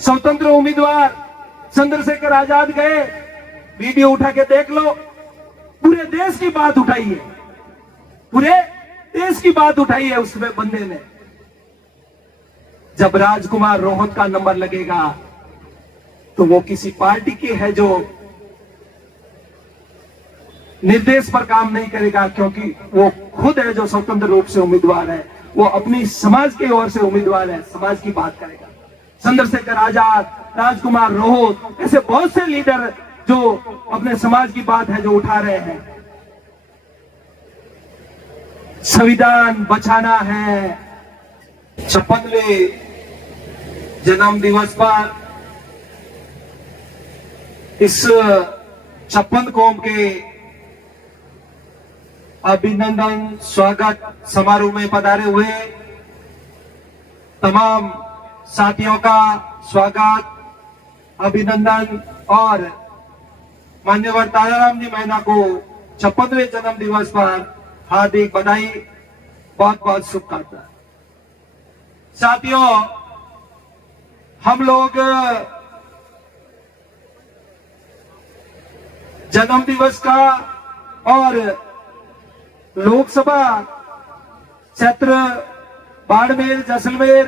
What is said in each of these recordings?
स्वतंत्र उम्मीदवार चंद्रशेखर आजाद गए, वीडियो उठा के देख लो, पूरे देश की बात उठाई है, पूरे देश की बात उठाई है उस बंदे ने। जब राजकुमार रोहत का नंबर लगेगा तो वो किसी पार्टी के है जो निर्देश पर काम नहीं करेगा, क्योंकि वो खुद है जो स्वतंत्र रूप से उम्मीदवार है, वो अपनी समाज की ओर से उम्मीदवार है, समाज की बात करेगा। चंद्रशेखर आजाद, राजकुमार रोहत, ऐसे बहुत से लीडर जो अपने समाज की बात है जो उठा रहे हैं। संविधान बचाना है। 56वें जन्म दिवस पर इस 56 कौम के अभिनंदन स्वागत समारोह में पधारे हुए तमाम साथियों का स्वागत, अभिनंदन और मान्यवर ताराराम जी मैना को 56वें जन्म दिवस पर हार्दिक बधाई, बहुत बहुत शुभकामनाएं। साथियों, हम लोग जन्म दिवस का और लोकसभा क्षेत्र बाड़मेर, जैसलमेर,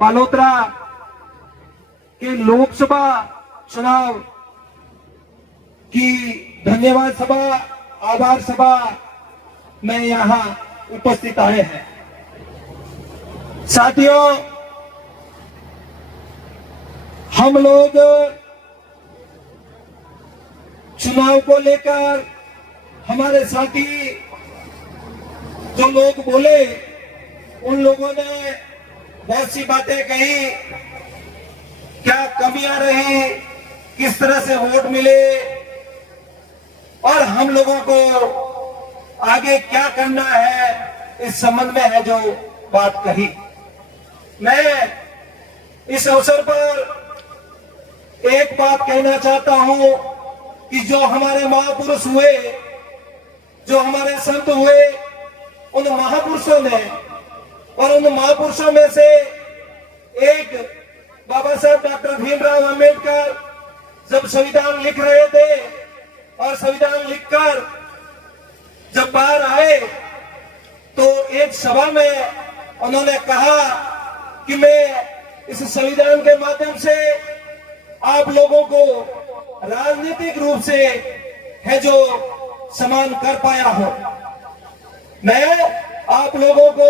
बालोतरा के लोकसभा चुनाव की धन्यवाद सभा, आभार सभा में यहां उपस्थित आए हैं। साथियों, हम लोग चुनाव को लेकर हमारे साथी जो लोग बोले, उन लोगों ने बहुत सी बातें कही, क्या कमियां रही, किस तरह से वोट मिले और हम लोगों को आगे क्या करना है, इस संबंध में है जो बात कही। मैं इस अवसर पर एक बात कहना चाहता हूं कि जो हमारे महापुरुष हुए, जो हमारे संत हुए, उन महापुरुषों ने और उन महापुरुषों में से एक बाबा साहब डॉक्टर भीमराव अंबेडकर जब संविधान लिख रहे थे और संविधान लिखकर जब बाहर आए तो एक सभा में उन्होंने कहा कि मैं इस संविधान के माध्यम से आप लोगों को राजनीतिक रूप से है जो समान कर पाया हूं। मैं आप लोगों को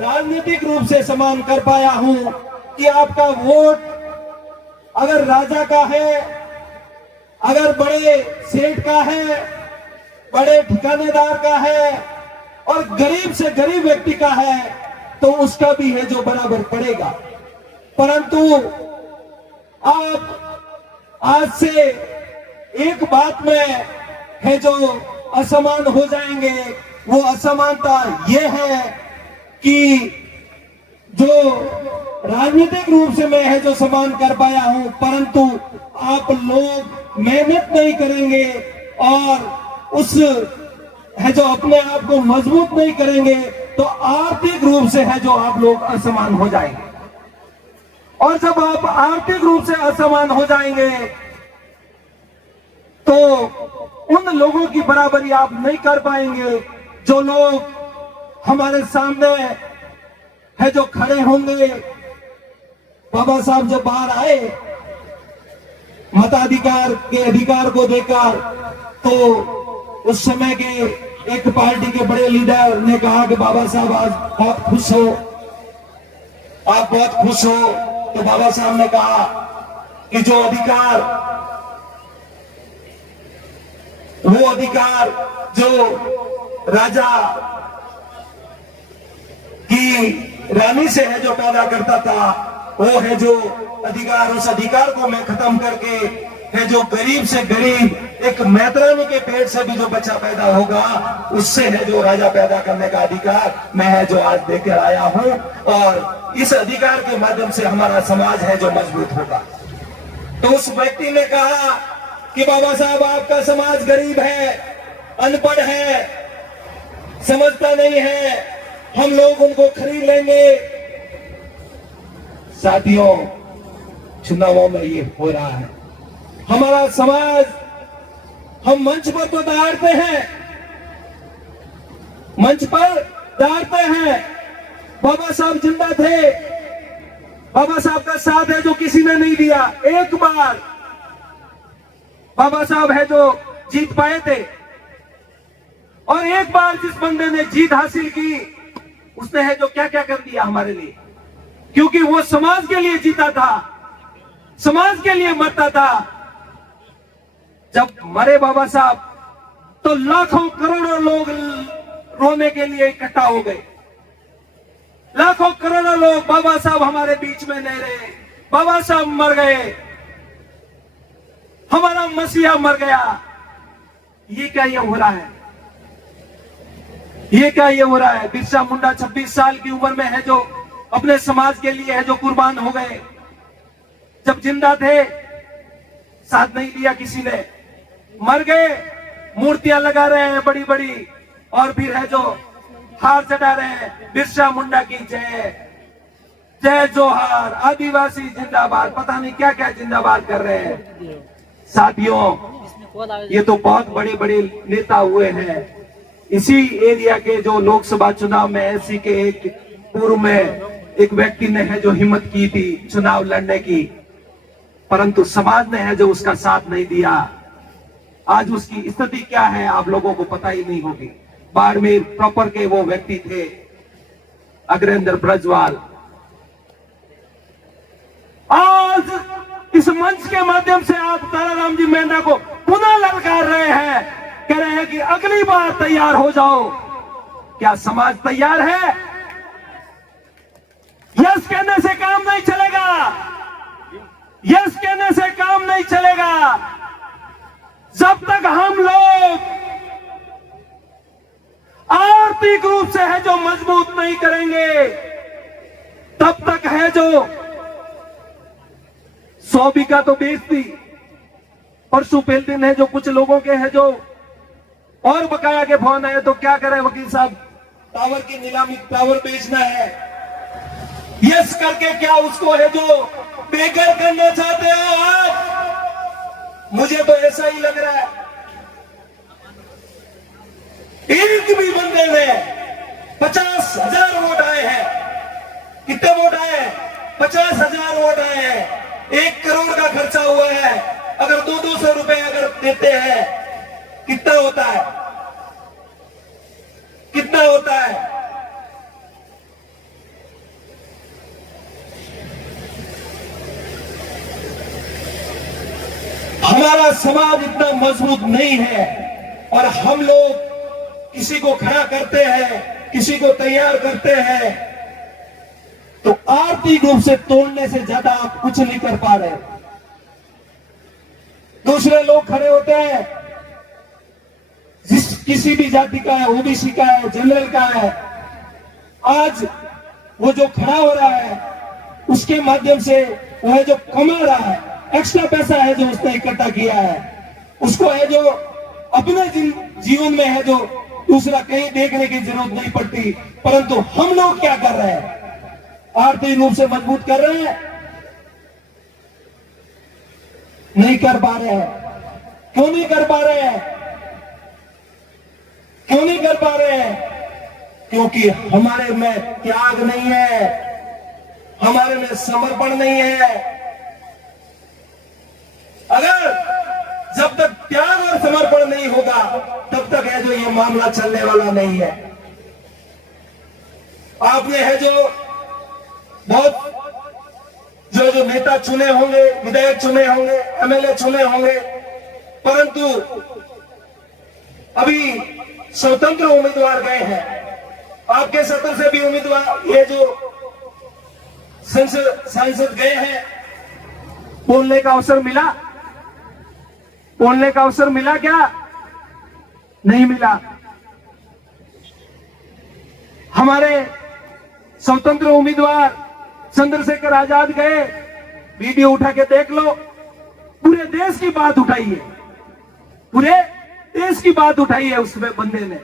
राजनीतिक रूप से समान कर पाया हूं कि आपका वोट अगर राजा का है, अगर बड़े सेठ का है, बड़े ठिकानेदार का है और गरीब से गरीब व्यक्ति का है तो उसका भी है जो बराबर पड़ेगा। परंतु आप आज से एक बात में है जो असमान हो जाएंगे, वो असमानता ये है कि जो राजनीतिक रूप से मैं है जो समान कर पाया हूं, परंतु आप लोग मेहनत नहीं करेंगे और उस है जो अपने आप को मजबूत नहीं करेंगे तो आर्थिक रूप से है जो आप लोग असमान हो जाएंगे। और जब आप आर्थिक रूप से असमान हो जाएंगे तो उन लोगों की बराबरी आप नहीं कर पाएंगे जो लोग हमारे सामने है जो खड़े होंगे। बाबा साहब जब बाहर आए मताधिकार के अधिकार को देकर तो उस समय के एक पार्टी के बड़े लीडर ने कहा कि बाबा साहब आज बहुत खुश हो, आप बहुत खुश हो। तो बाबा साहब ने कहा कि जो अधिकार, वो अधिकार जो राजा की रानी से है जो पैदा करता था, वो है जो अधिकार, उस अधिकार को मैं खत्म करके है जो गरीब से गरीब एक मैत्रानी के पेट से भी जो बच्चा पैदा होगा उससे है जो राजा पैदा करने का अधिकार मैं है जो आज देकर आया हूं। और इस अधिकार के माध्यम से हमारा समाज है जो मजबूत होगा। तो उस व्यक्ति ने कहा कि बाबा साहब आपका समाज गरीब है, अनपढ़ है, समझता नहीं है, हम लोग उनको खरीद लेंगे। साथियों, चुनावों में ये हो रहा है। हमारा समाज, हम मंच पर तो दहाड़ते हैं, मंच पर दहाड़ते हैं, बाबा साहब जिंदा थे, बाबा साहब का साथ है जो किसी ने नहीं दिया। एक बार बाबा साहब है जो जीत पाए थे, और एक बार जिस बंदे ने जीत हासिल की उसने है जो क्या क्या कर दिया हमारे लिए, क्योंकि वो समाज के लिए जीता था, समाज के लिए मरता था। जब मरे बाबा साहब तो लाखों करोड़ों लोग रोने के लिए इकट्ठा हो गए, लाखों करोड़ों लोग, बाबा साहब हमारे बीच में नहीं रहे, बाबा साहब मर गए, हमारा मसीहा मर गया। ये क्या ये हो रहा है, ये क्या ये हो रहा है। बिरसा मुंडा 26 साल की उम्र में है जो अपने समाज के लिए है जो कुर्बान हो गए। जब जिंदा थे साथ नहीं दिया किसी ने, मर गए, मूर्तियां लगा रहे हैं बड़ी बड़ी, और फिर है जो हार चढ़ा रहे हैं, बिरसा मुंडा की जय, जय जोहार, आदिवासी जिंदाबाद, पता नहीं क्या क्या जिंदाबाद कर रहे हैं। साथियों, ये तो बहुत बड़े बड़े नेता हुए हैं। इसी एरिया के जो लोकसभा चुनाव में एससी के एक पूर्व में एक व्यक्ति ने है जो हिम्मत की थी चुनाव लड़ने की, परंतु समाज ने है जो उसका साथ नहीं दिया। आज उसकी स्थिति क्या है आप लोगों को पता ही नहीं होगी। बाड़मेर प्रॉपर के वो व्यक्ति थे अग्रेंद्र ब्रजवाल। आज इस मंच के माध्यम से आप ताराराम जी मेंढा को पुनः ललकार रहे हैं, कह रहे हैं कि अगली बार तैयार हो जाओ। क्या समाज तैयार है? यस कहने से काम नहीं चलेगा, यस कहने से काम नहीं चलेगा। जब तक हम लोग आर्थिक रूप से है जो मजबूत नहीं करेंगे, तब तक है जो 100 बीघा तो बेचती, परसों पहले दिन है जो कुछ लोगों के है जो और बकाया के फोन आए, तो क्या करें वकील साहब, टावर की नीलामी, टावर बेचना है, यस करके क्या उसको है जो बेघर करना चाहते हो आप? मुझे तो ऐसा ही लग रहा है। एक भी बंदे में 50,000 वोट आए हैं। कितने वोट आए? 50,000 वोट आए हैं। 1 करोड़ का खर्चा हुआ है। अगर 200 रुपए अगर देते हैं, कितना होता है? कितना होता है? हमारा समाज इतना मजबूत नहीं है, और हम लोग किसी को खड़ा करते हैं, किसी को तैयार करते हैं, तो आर्थिक रूप से तोड़ने से ज्यादा आप कुछ नहीं कर पा रहे। दूसरे लोग खड़े होते हैं, जिस किसी भी जाति का है, ओबीसी का है, जनरल का है, आज वो जो खड़ा हो रहा है उसके माध्यम से वो है जो कमा रहा है, एक्स्ट्रा पैसा है जो उसने इकट्ठा किया है, उसको है जो अपने जीवन में है जो दूसरा कहीं देखने की जरूरत नहीं पड़ती। परंतु हम लोग क्या कर रहे हैं? आर्थिक रूप से मजबूत कर रहे हैं? नहीं कर पा रहे हैं। क्यों नहीं कर पा रहे हैं? क्यों नहीं कर पा रहे हैं? क्योंकि हमारे में त्याग नहीं है, हमारे में समर्पण नहीं है। अगर जब तक त्याग और समर्पण नहीं होगा, तब तक है जो ये मामला चलने वाला नहीं है। आपने है जो बहुत जो नेता चुने होंगे, विधायक चुने होंगे, एमएलए चुने होंगे, परंतु अभी स्वतंत्र उम्मीदवार गए हैं। आपके सत्र से भी उम्मीदवार ये जो सांसद गए हैं, बोलने का अवसर मिला? बोलने का अवसर मिला क्या? नहीं मिला। हमारे स्वतंत्र उम्मीदवार चंद्रशेखर आजाद गए, वीडियो उठा के देख लो, पूरे देश की बात उठाई है, पूरे देश की बात उठाई है उसमें बंदे ने।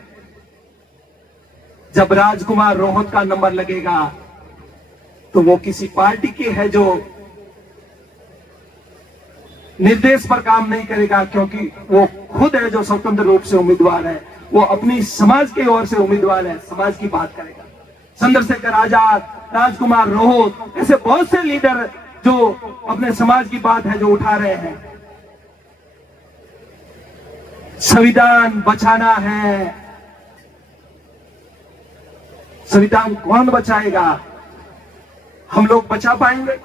जब राजकुमार रोहत का नंबर लगेगा तो वो किसी पार्टी के है जो निर्देश पर काम नहीं करेगा, क्योंकि वो खुद है जो स्वतंत्र रूप से उम्मीदवार है, वो अपनी समाज की ओर से उम्मीदवार है, समाज की बात करेगा। चंद्रशेखर आजाद, राजकुमार रोहित, ऐसे बहुत से लीडर जो अपने समाज की बात है जो उठा रहे हैं। संविधान बचाना है, संविधान कौन बचाएगा? हम लोग बचा पाएंगे?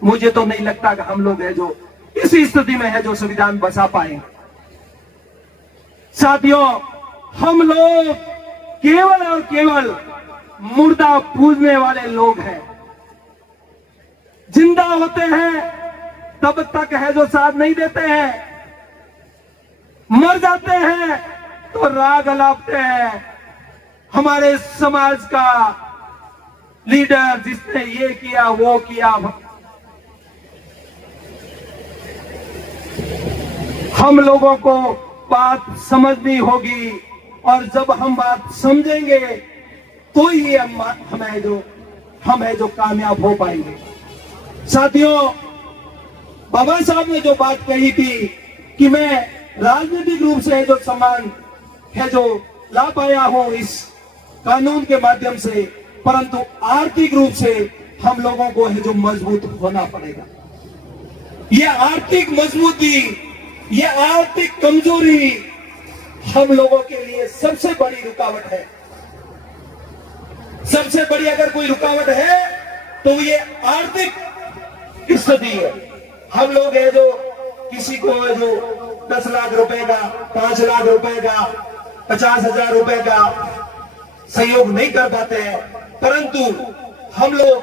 मुझे तो नहीं लगता कि हम लोग है जो इस स्थिति में है जो संविधान बचा पाएंगे। साथियों, हम लोग केवल और केवल मुर्दा पूजने वाले लोग हैं। जिंदा होते हैं तब तक है जो साथ नहीं देते हैं, मर जाते हैं तो राग अलापते हैं। हमारे समाज का लीडर जिसने ये किया वो किया, हम लोगों को बात समझनी होगी, और जब हम बात समझेंगे तो ही हम है जो कामयाब हो पाएंगे। साथियों, बाबा साहब ने जो बात कही थी कि मैं राजनीतिक रूप से है जो सम्मान है जो ला पाया हूं इस कानून के माध्यम से, परंतु आर्थिक रूप से हम लोगों को है जो मजबूत होना पड़ेगा। ये आर्थिक मजबूती, ये आर्थिक कमजोरी हम लोगों के लिए सबसे बड़ी रुकावट है। सबसे बड़ी अगर कोई रुकावट है तो ये आर्थिक स्थिति है। हम लोग है जो किसी को है जो 10 लाख रुपए का, 5 लाख रुपए का, 50,000 रुपए का सहयोग नहीं कर पाते हैं, परंतु हम लोग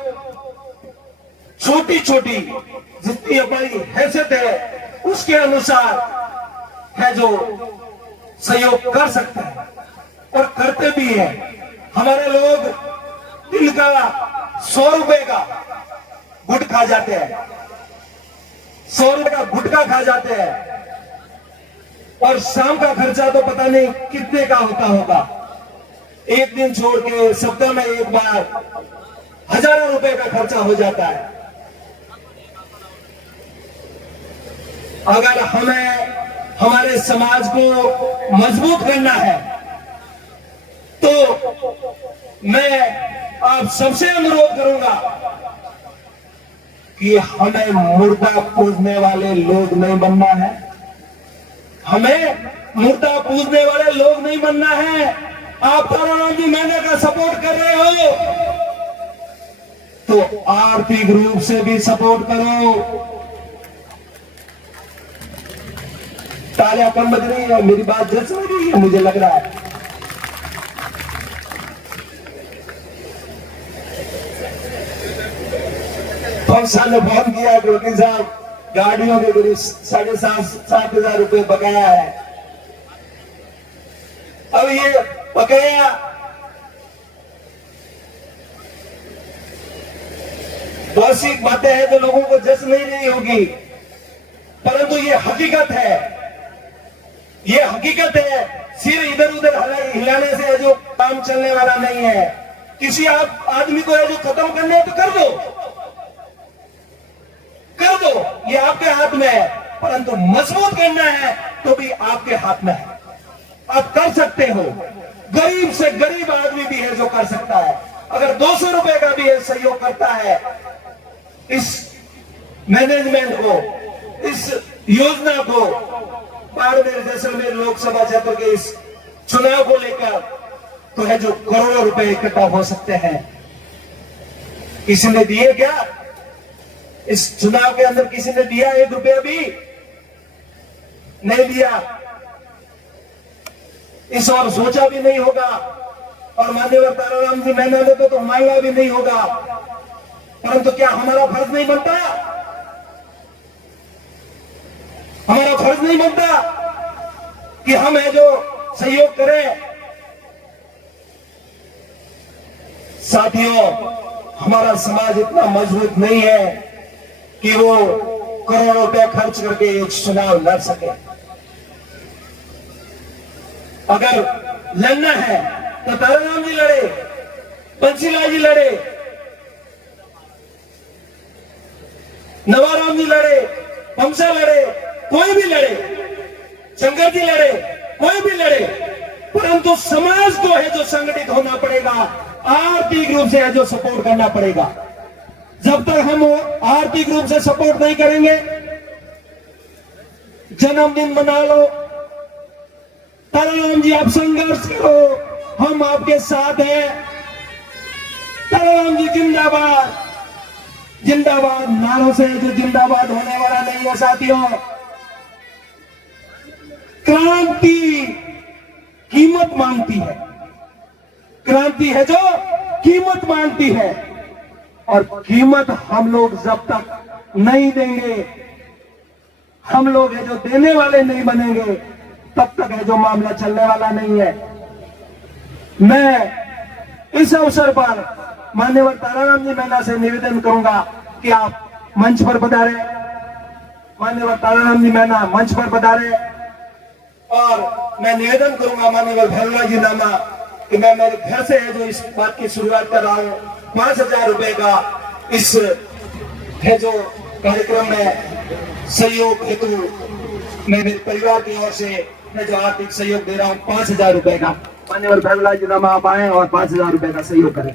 छोटी छोटी जितनी हमारी हैसियत है उसके अनुसार है जो सहयोग कर सकते हैं और करते भी हैं। हमारे लोग दिन का 100 रुपए का गुट खा जाते हैं, 100 रुपए का गुटखा खा जाते हैं, और शाम का खर्चा तो पता नहीं कितने का होता होगा। एक दिन छोड़ के सप्ताह में एक बार हजारों रुपए का खर्चा हो जाता है। अगर हमें हमारे समाज को मजबूत करना है तो मैं आप सबसे अनुरोध करूंगा कि हमें मुर्दा पूजने वाले लोग नहीं बनना है। हमें मुर्दा पूजने वाले लोग नहीं बनना है। आप ताराराम जी मैंने का सपोर्ट कर रहे हो तो आर्थिक रूप से भी सपोर्ट करो। तालियां कम बज रही है, मेरी बात जच रही है मुझे लग रहा है। फंक्शन ने फोन किया कि साहब गाड़ियों के करीब 7,500 रुपए बकाया है। अब ये बकाया बहुत सी बातें हैं जो लोगों को जच नहीं रही होगी, परंतु ये हकीकत है, ये हकीकत है। सिर इधर उधर हिलाने से जो काम चलने वाला नहीं है। किसी आप आदमी को जो खत्म करना है तो कर दो, कर दो, ये आपके हाथ में है, परंतु मजबूत करना है तो भी आपके हाथ में है। आप कर सकते हो। गरीब से गरीब आदमी भी है जो कर सकता है। अगर 200 रुपए का भी सहयोग करता है इस मैनेजमेंट को, इस योजना को, बाड़मेर जैसलमेर लोकसभा क्षेत्र के इस चुनाव को लेकर, तो है जो करोड़ों रुपए इकट्ठा हो सकते हैं। किसी ने दिए क्या? इस चुनाव के अंदर किसी ने दिया 1 रुपया भी नहीं दिया। इस और सोचा भी नहीं होगा, और मान्यवर ताराराम जी मैंने तो मांगा भी नहीं होगा। परंतु क्या हमारा फर्ज नहीं बनता? हमारा फर्ज नहीं बनता कि हम है जो सहयोग करें? साथियों, हमारा समाज इतना मजबूत नहीं है कि वो करोड़ों रुपए खर्च करके एक चुनाव लड़ सके। अगर लड़ना है तो ताराराम जी लड़े, बंसीलाल जी लड़े, नवाराम जी लड़े, हमसे लड़े, कोई भी लड़े, शंकर जी लड़े, कोई भी लड़े, परंतु समाज को है जो संगठित होना पड़ेगा, आर्थिक रूप से है जो सपोर्ट करना पड़ेगा। जब तक हम आर्थिक रूप से सपोर्ट नहीं करेंगे, जन्मदिन मना लो, ताराराम जी आप संघर्ष करो, हम आपके साथ हैं। ताराराम जी जिंदाबाद, जिंदाबाद नारों से जो जिंदाबाद होने वाला नहीं है साथियों। क्रांति कीमत मांगती है, क्रांति है जो कीमत मांगती है, और कीमत हम लोग जब तक नहीं देंगे, हम लोग है जो देने वाले नहीं बनेंगे, तब तक है जो मामला चलने वाला नहीं है। मैं इस अवसर पर मान्यवर ताराराम जी मैना से निवेदन करूंगा कि आप मंच पर पधारे, मान्यवर ताराराम जी मैना मंच पर पधारे, और मैं निवेदन करूंगा मान्यवर भैरवलाल जी नामा कि मैं मेरे घर से है जो इस बात की शुरुआत कर रहा हूं, 5,000 रुपए का इस है जो कार्यक्रम में सहयोग हेतु मैं मेरे परिवार की ओर से मैं जो आर्थिक सहयोग दे रहा हूं 5,000 रुपए का। मान्यवर भैरवलाल जी नामा आप आए और 5,000 रुपए का सहयोग करें।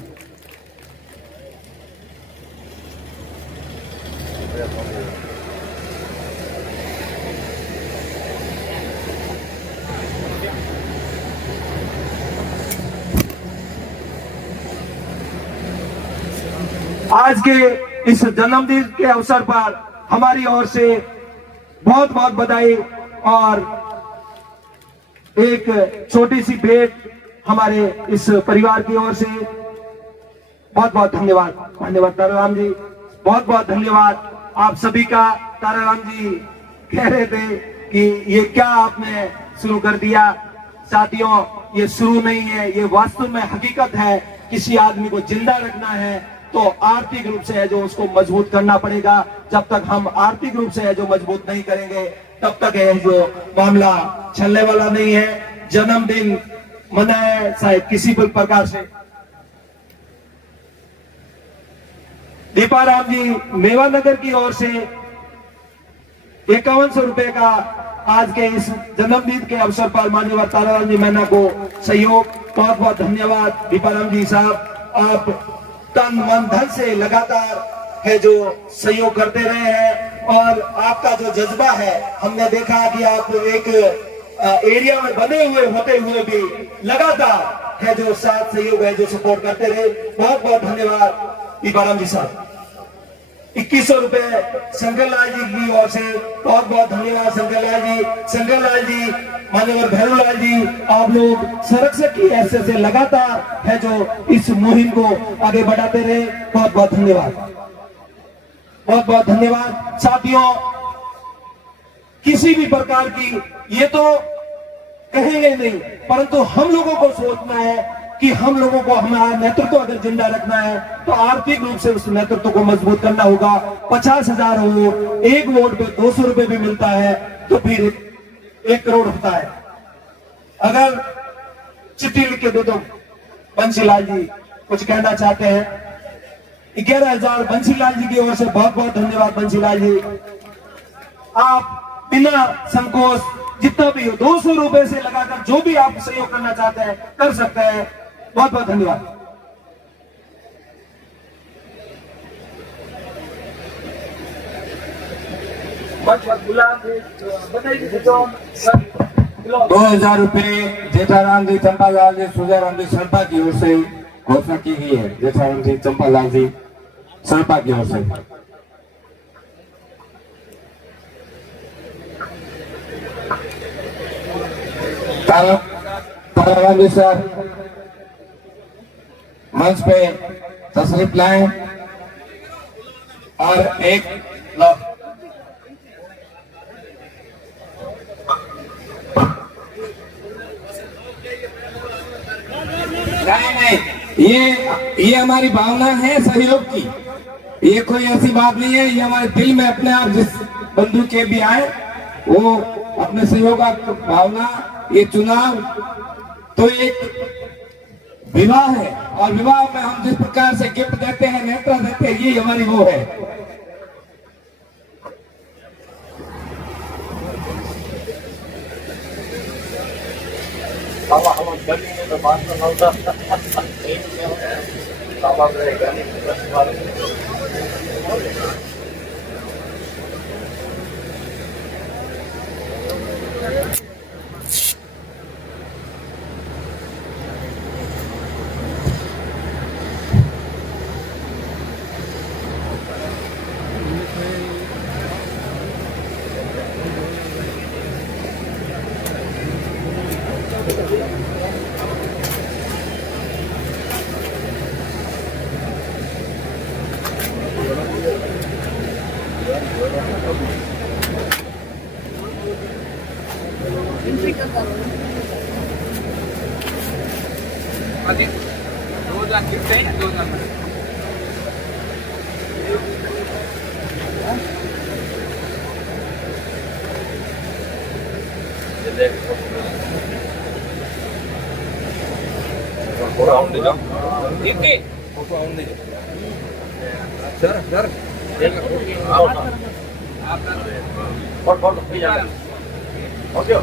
आज के इस जन्मदिन के अवसर पर हमारी ओर से बहुत बहुत बधाई और एक छोटी सी भेंट हमारे इस परिवार की ओर से। बहुत बहुत धन्यवाद माननीय ताराराम जी, बहुत बहुत धन्यवाद आप सभी का। ताराराम जी कह रहे थे कि ये क्या आपने शुरू कर दिया। साथियों, ये शुरू नहीं है, ये वास्तव में हकीकत है। किसी आदमी को जिंदा रखना है तो आर्थिक रूप से है जो उसको मजबूत करना पड़ेगा। जब तक हम आर्थिक रूप से है जो मजबूत नहीं करेंगे, तब तक है जो मामला चलने वाला नहीं है। जन्मदिन मनाए शायद किसी भी प्रकार से। दीपाराम जी मेवानगर की ओर से 5100 रुपए का आज के इस जन्मदिन के अवसर पर माननीय ताराराम जी मैना को सहयोग। बहुत बहुत धन्यवाद दीपाराम जी साहब, आप तन मन धन से लगातार है जो सहयोग करते रहे हैं, और आपका जो जज्बा है हमने देखा कि आप एक एरिया में बने हुए होते हुए भी लगातार है जो साथ सहयोग है जो सपोर्ट करते रहे। बहुत बहुत धन्यवाद दीपाराम जी साहब। 2100 रुपए शंकरलाल जी की ओर से बहुत बहुत धन्यवाद शंकरलाल जी। शंकरलाल जी, मान्यवर भैरवलाल जी, आप लोग संरक्षक की हैसियत से लगातार है जो इस मुहिम को आगे बढ़ाते रहे। बहुत बहुत धन्यवाद, बहुत बहुत धन्यवाद। साथियों, किसी भी प्रकार की ये तो कहेंगे नहीं, परंतु हम लोगों को सोचना है कि हम लोगों को हमारा नेतृत्व अगर जिंदा रखना है तो आर्थिक रूप से उस नेतृत्व को मजबूत करना होगा। 50,000 हो, एक वोट पे 200 रुपए भी मिलता है तो फिर 1 करोड़ होता है। अगर चिट्ठी लिख के दे दो। बंसीलाल जी कुछ कहना चाहते हैं। 11,000 बंसीलाल जी की ओर से बहुत बहुत धन्यवाद बंसीलाल जी। आप बिना संकोच जितना भी हो 200 रुपए से लगाकर जो भी आप सहयोग करना चाहते हैं कर सकते हैं। बहुत बहुत धन्यवाद। बताइए 2,000 रुपए जेठाराम जी, चंपालाल जी, सुजाराम जी शर्मा की ओर से घोषणा की गई है। जेठाराम जी, चंपालाल जी शर्मा की ओर से। ताराराम जी सर मंच पे तशरीफ लाएं और एक नहीं, ये हमारी भावना है सहयोग की। ये कोई ऐसी बात नहीं है, ये हमारे दिल में अपने आप जिस बंधु के भी आए वो अपने सहयोग का भावना। ये चुनाव तो एक विवाह है, और विवाह में हम जिस प्रकार से गिफ्ट देते हैं, नेत्र देते हैं, ये हमारी वो है।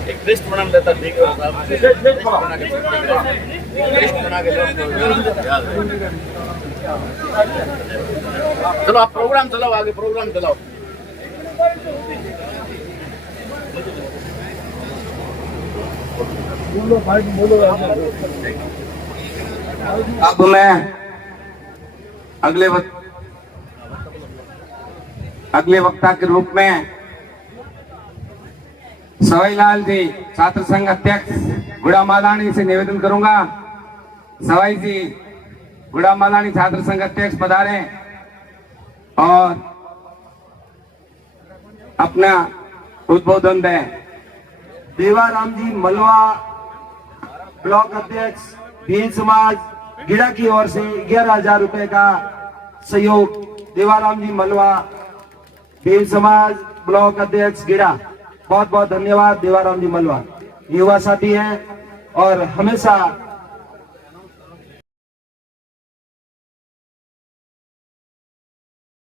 एक लिस्ट बना लेता ठीक है चलो आप प्रोग्राम चलाओ आगे प्रोग्राम चलाओ अब मैं अगले वक्ता के रूप में सवाईलाल जी छात्र संघ अध्यक्ष गुड़ा मालानी से निवेदन करूंगा। सवाई जी गुड़ा मालानी छात्र संघ अध्यक्ष पधारे और अपना उद्बोधन दें। देवाराम जी मलवा ब्लॉक अध्यक्ष भील समाज गिड़ा की ओर से 11,000 रुपए का सहयोग। देवाराम जी मलवा भील समाज ब्लॉक अध्यक्ष गिड़ा, बहुत बहुत धन्यवाद देवाराम जी मलवा। युवा साथी हैं और हमेशा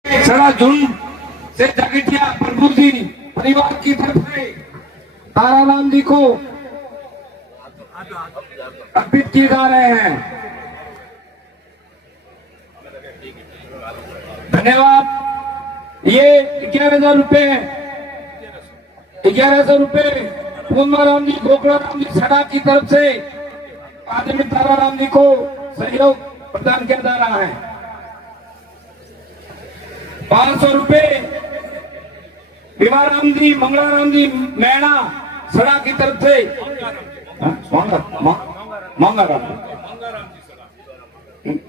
सड़ा झुंड से जगटिया प्रभु जी परिवार की तरफ से ताराराम जी को अर्पित किए जा रहे हैं। धन्यवाद। ये 11,000 रुपए 1100 रुपए पूर्णाराम जी गोकलाराम जी सड़ा की तरफ से आदमी ताराराम जी को सहयोग प्रदान किया जा रहा है। 500 रुपए भीमाराम जी मंगलाराम जी मैणा सड़ा की तरफ से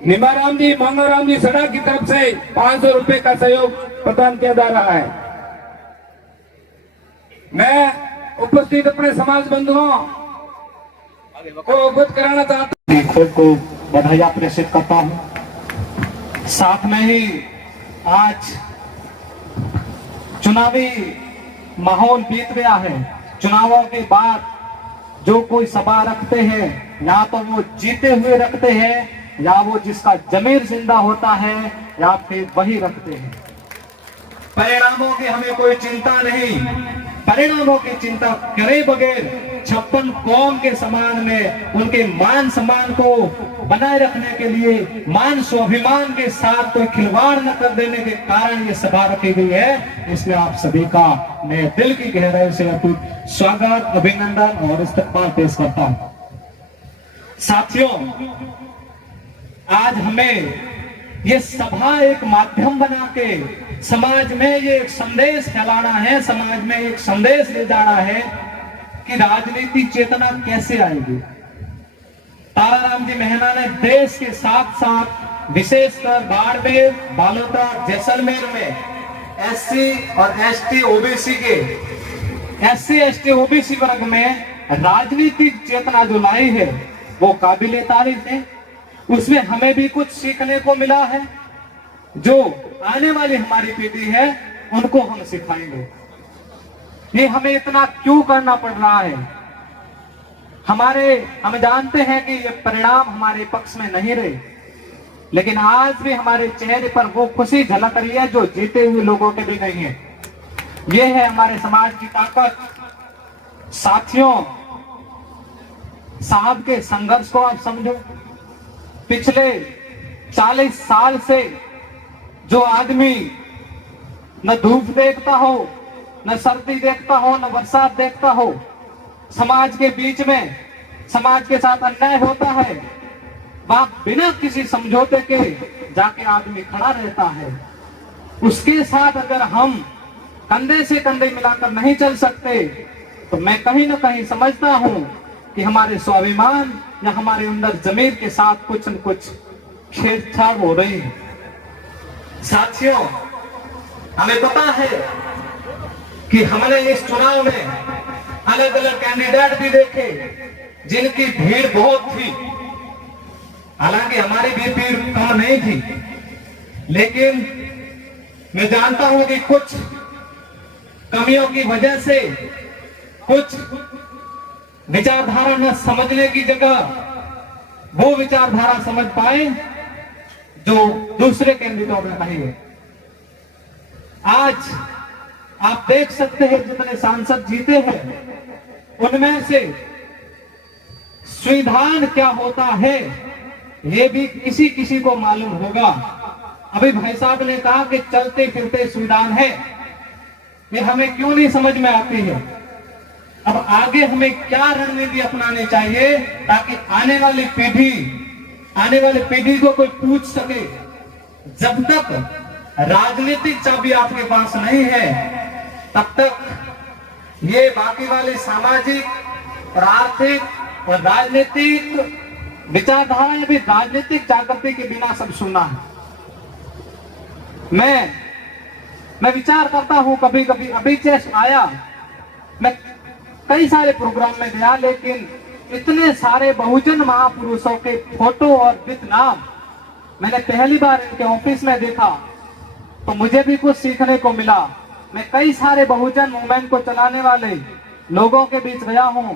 निमाराम जी मंगाराम जी सड़ा की तरफ से 500 रुपए का सहयोग प्रदान किया जा रहा है। मैं उपस्थित अपने समाज बंधुओं को अवगत कराना चाहता हूँ। खुद को बधाई प्रेषित करता हूँ। साथ में ही आज चुनावी माहौल बीत गया है। चुनावों के बाद जो कोई सभा रखते हैं या तो वो जीते हुए रखते हैं या वो जिसका जमीर जिंदा होता है या फिर वही रखते हैं। परिणामों की हमें कोई चिंता नहीं। परिणामों की चिंता करे बगैर 56 कौम के समान में उनके मान सम्मान को बनाए रखने के लिए मान स्वाभिमान के साथ कोई खिलवाड़ न कर देने के कारण ये सभा रखी गई है। इसलिए आप सभी का मैं दिल की गहराई से अटूट स्वागत, अभिनंदन और इस्तकबाल पेश करता हूं। साथियों, आज हमें ये सभा एक माध्यम बना के समाज में ये एक संदेश फैलाना है, समाज में एक संदेश ले जाना है कि राजनीतिक चेतना कैसे आएगी। ताराराम जी मेहना ने देश के साथ साथ विशेषकर बाड़मेर, बालोतरा, जैसलमेर में एससी और एसटी ओबीसी वर्ग में राजनीतिक चेतना जो लाई है वो काबिले तारीफ है। उसमें हमें भी कुछ सीखने को मिला है। जो आने वाली हमारी पीढ़ी है उनको हम सिखाएंगे। ये हमें इतना क्यों करना पड़ रहा है? हम जानते हैं कि ये परिणाम हमारे पक्ष में नहीं रहे, लेकिन आज भी हमारे चेहरे पर वो खुशी झलक रही है जो जीते हुए लोगों के भी नहीं है। ये है हमारे समाज की ताकत। साथियों, साहब के संघर्ष को आप समझो। पिछले 40 साल से जो आदमी न धूप देखता हो, न सर्दी देखता हो, न बरसात देखता हो, समाज के बीच में समाज के साथ अन्याय होता है, वहां बिना किसी समझौते के जाके आदमी खड़ा रहता है। उसके साथ अगर हम कंधे से कंधे मिलाकर नहीं चल सकते तो मैं कहीं ना कहीं समझता हूं कि हमारे स्वाभिमान या हमारे अंदर जमीर के साथ कुछ न कुछ छेड़छाड़ हो रही है। साथियों, हमें पता है कि हमने इस चुनाव में अलग अलग कैंडिडेट भी देखे जिनकी भीड़ बहुत थी। हालांकि हमारी भी भीड़ कम नहीं थी, लेकिन मैं जानता हूं कि कुछ कमियों की वजह से कुछ विचारधारा न समझने की जगह वो विचारधारा समझ पाए जो दूसरे कैंडिडेटों में नहीं है। आज आप देख सकते हैं जितने सांसद जीते हैं उनमें से संविधान क्या होता है ये भी किसी किसी को मालूम होगा। अभी भाई साहब ने कहा कि चलते फिरते संविधान है, ये हमें क्यों नहीं समझ में आती है। अब आगे हमें क्या रणनीति अपनानी चाहिए ताकि आने वाली पीढ़ी को कोई पूछ सके। जब तक राजनीतिक चाबी आपके पास नहीं है तब तक ये बाकी वाले सामाजिक और आर्थिक और राजनीतिक विचारधारा या भी राजनीतिक जागृति के बिना सब सुना है। मैं विचार करता हूं कभी कभी, अभी जैसे आया मैं कई सारे प्रोग्राम में गया, लेकिन इतने सारे बहुजन महापुरुषों के फोटो और विद नाम मैंने पहली बार इनके ऑफिस में देखा तो मुझे भी कुछ सीखने को मिला। मैं कई सारे बहुजन मूवमेंट को चलाने वाले लोगों के बीच गया हूं,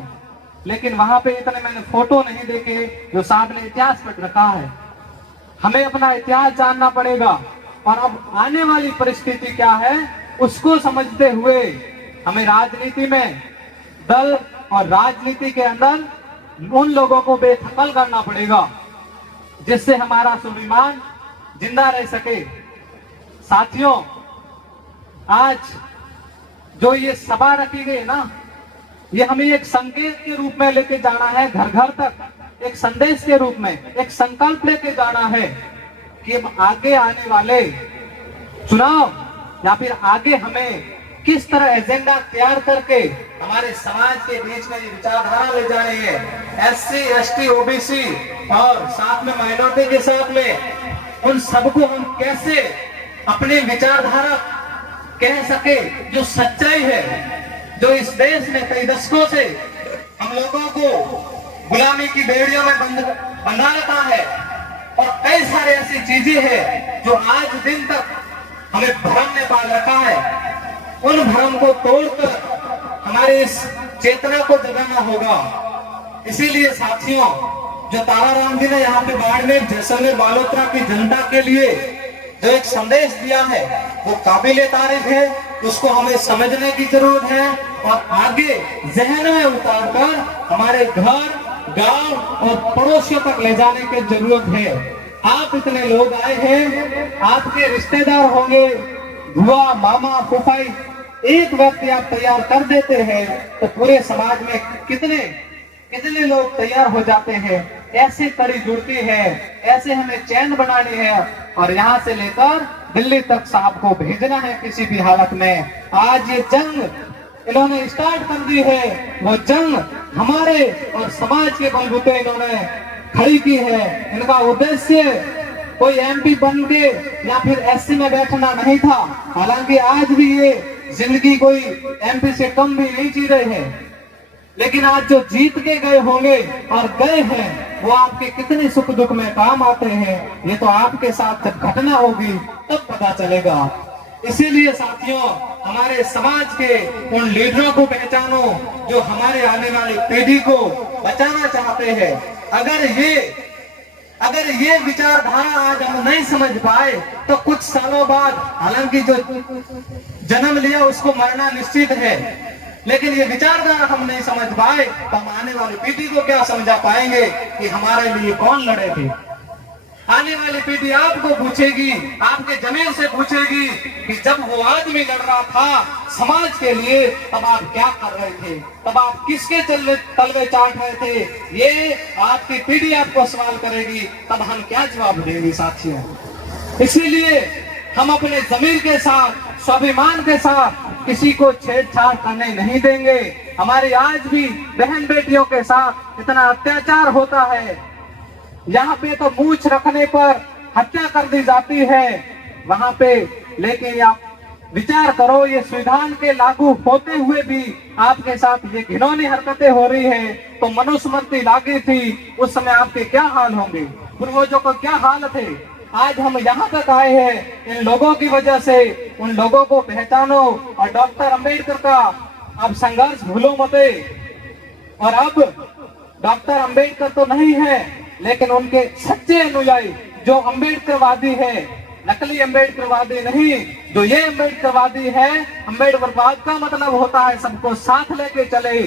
लेकिन वहां पे इतने मैंने फोटो नहीं देखे जो साहब ने इतिहास पर रखा है। हमें अपना इतिहास जानना पड़ेगा और अब आने वाली परिस्थिति क्या है उसको समझते हुए हमें राजनीति में दल और राजनीति के अंदर उन लोगों को बेदखल करना पड़ेगा जिससे हमारा स्वाभिमान जिंदा रह सके। साथियों, आज जो ये सभा रखी गई ना, ये हमें एक संकेत के रूप में लेके जाना है घर घर तक, एक संदेश के रूप में एक संकल्प लेके जाना है कि अब आगे आने वाले चुनाव या फिर आगे हमें किस तरह एजेंडा तैयार करके हमारे समाज के बीच में ये विचारधारा ले जानी है। SC, ST, OBC और साथ में माइनॉरिटी के साथ में उन सबको हम कैसे अपनी विचारधारा कह सके जो सच्चाई है, जो इस देश में कई दशकों से हम लोगों को गुलामी की बेड़ियों में बंधा रखा है और कई सारे ऐसी चीजें हैं जो आज दिन तक हमें भ्रम में बांध रखा है। उन भ्रम को तोड़कर हमारे इस चेतना को जगाना होगा। इसीलिए साथियों, जो ताराराम जी ने यहाँ पे बाड़मेर, जैसलमेर, बालोतरा की जनता के लिए जो एक संदेश दिया है वो काबिले तारीफ है, उसको हमें समझने की जरूरत है और आगे जहन में उतारकर हमारे घर, गांव और पड़ोसियों तक ले जाने की जरूरत है। आप इतने लोग आए हैं, आपके रिश्तेदार होंगे, बुआ, मामा, फूफाई, एक व्यक्ति आप तैयार कर देते हैं तो पूरे समाज में कितने लोग तैयार हो जाते हैं। ऐसे कड़ी जुड़ती है, ऐसे हमें चैन बनानी है और यहाँ से लेकर दिल्ली तक साहब को भेजना है किसी भी हालत में। आज ये जंग इन्होंने स्टार्ट कर दी है, वो जंग हमारे और समाज के बलबूते इन्होंने खड़ी की है। इनका उद्देश्य कोई MP बन के या फिर SC में बैठना नहीं था। हालांकि आज भी ये जिंदगी कोई MP से कम भी नहीं जी रहे हैं, लेकिन आज जो जीत के गए होंगे और गए हैं वो आपके कितने सुख दुख में काम आते हैं, ये तो आपके साथ जब घटना होगी तब पता चलेगा। इसीलिए साथियों, हमारे समाज के उन लीडरों को पहचानो जो हमारे आने वाली पीढ़ी को बचाना चाहते हैं। अगर ये विचारधारा आज हम नहीं समझ पाए तो कुछ सालों बाद, हालांकि जो जन्म लिया उसको मरना निश्चित है, लेकिन ये विचारधारा हम नहीं समझ पाए तो हम आने वाली पीढ़ी को क्या समझा पाएंगे कि हमारे लिए कौन लड़े थे। आने वाली पीढ़ी आपको पूछेगी, आपके जमीन से पूछेगी कि जब वो आदमी लड़ रहा था समाज के लिए तब आप क्या कर रहे थे, तब आप किसके तलवे चाट रहे थे। ये आपकी पीढ़ी आपको सवाल करेगी, तब हम क्या जवाब देंगे साथियों। इसीलिए हम अपने जमीन के साथ, स्वाभिमान के साथ किसी को छेड़छाड़ करने नहीं देंगे। हमारी आज भी बहन बेटियों के साथ इतना अत्याचार होता है, यहाँ पे तो मूछ रखने पर हत्या कर दी जाती है वहां पे। लेकिन आप विचार करो, ये संविधान के लागू होते हुए भी आपके साथ ये घिनौनी हरकतें हो रही है, तो मनुस्मृति लागू थी उस समय आपके क्या हाल होंगे, पूर्वजों को क्या हाल थे। आज हम यहाँ तक आए हैं इन लोगों की वजह से। उन लोगों को पहचानो और डॉक्टर अंबेडकर का अब संघर्ष भूलो मते। और अब डॉक्टर अंबेडकर तो नहीं है, लेकिन उनके सच्चे अनुयायी जो अंबेडकरवादी है, नकली अंबेडकरवादी नहीं, जो ये अंबेडकरवादी है। अंबेडकरवाद का मतलब होता है सबको साथ लेके चले।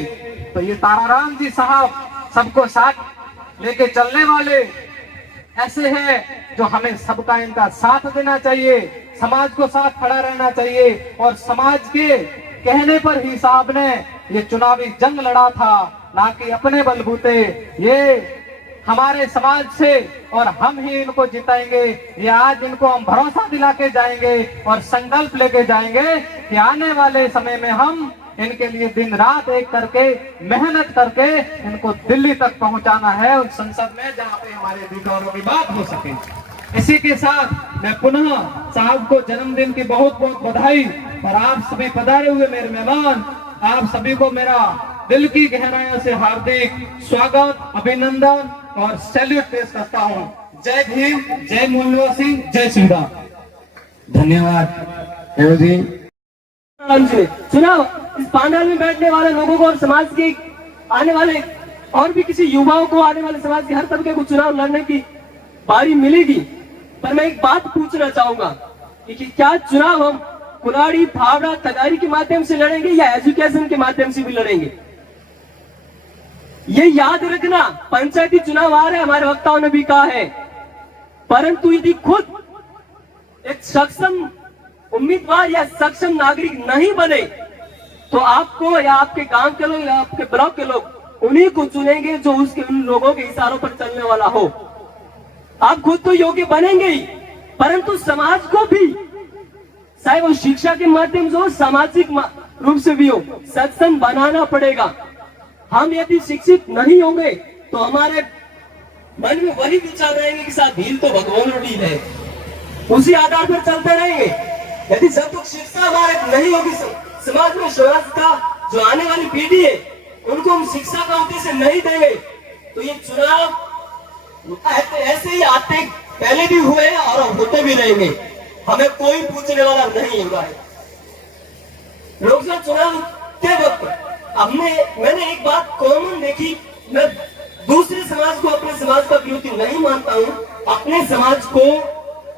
तो ये ताराराम जी साहब सबको साथ लेके चलने वाले ऐसे हैं जो हमें सबका इनका साथ देना चाहिए, समाज को साथ खड़ा रहना चाहिए। और समाज के कहने पर ही साहब ने ये चुनावी जंग लड़ा था, ना कि अपने बलबूते। ये हमारे समाज से और हम ही इनको जिताएंगे। ये आज इनको हम भरोसा दिला के जाएंगे और संकल्प लेके जाएंगे कि आने वाले समय में हम इनके लिए दिन रात एक करके मेहनत करके इनको दिल्ली तक पहुंचाना है, उस संसद में जहां पे हमारे अधिकारों की बात हो सके। इसी के साथ मैं पुनः साहब को जन्मदिन की बहुत बहुत बधाई। और आप सभी पधारे हुए मेरे मेहमान, आप सभी को मेरा दिल की गहराइयों से हार्दिक स्वागत, अभिनंदन और सैल्यूट पेश करता हूँ। जय भीम, जय मूलवासी, जय श्रीराम। धन्यवाद एवं जी। चुनाव इस पैनल में बैठने वाले लोगों को और समाज के आने वाले और भी किसी युवाओं को, आने वाले समाज के हर तबके को चुनाव लड़ने की बारी मिलेगी। पर मैं एक बात पूछना चाहूंगा कि क्या चुनाव हम कुल्हाड़ी, फावड़ा, तगारी के माध्यम से लड़ेंगे या एजुकेशन के माध्यम से भी लड़ेंगे। ये याद रखना, पंचायती चुनाव आ रहे हैं, हमारे वक्ताओं ने भी कहा है, परंतु यदि खुद एक सक्षम उम्मीदवार या सक्षम नागरिक नहीं बने तो आपको या आपके गांव के लोग या आपके ब्लॉक के लोग उन्हीं को चुनेंगे जो उसके उन लोगों के इशारों पर चलने वाला हो। आप खुद तो योग्य बनेंगे ही, परंतु समाज को भी, चाहे वो शिक्षा के माध्यम से हो, सामाजिक रूप से भी हो, सक्षम बनाना पड़ेगा। हम यदि शिक्षित नहीं होंगे तो हमारे मन में वही विचार रहेंगे कि साथ भील तो भगवान रोटी है, उसी आधार पर चलते रहेंगे। यदि जब तक शिक्षा हमारे नहीं होगी, समाज में समाज का जो आने वाली पीढ़ी है उनको हम शिक्षा का उद्देश्य नहीं देंगे, तो ये चुनाव ऐसे ही आते पहले भी हुए और होते भी रहेंगे। हमें कोई पूछने वाला नहीं होगा। लोकसभा चुनाव के वक्त मैंने एक बात कॉमन देखी। मैं दूसरे समाज को अपने समाज का विरोधी नहीं मानता हूँ। अपने समाज को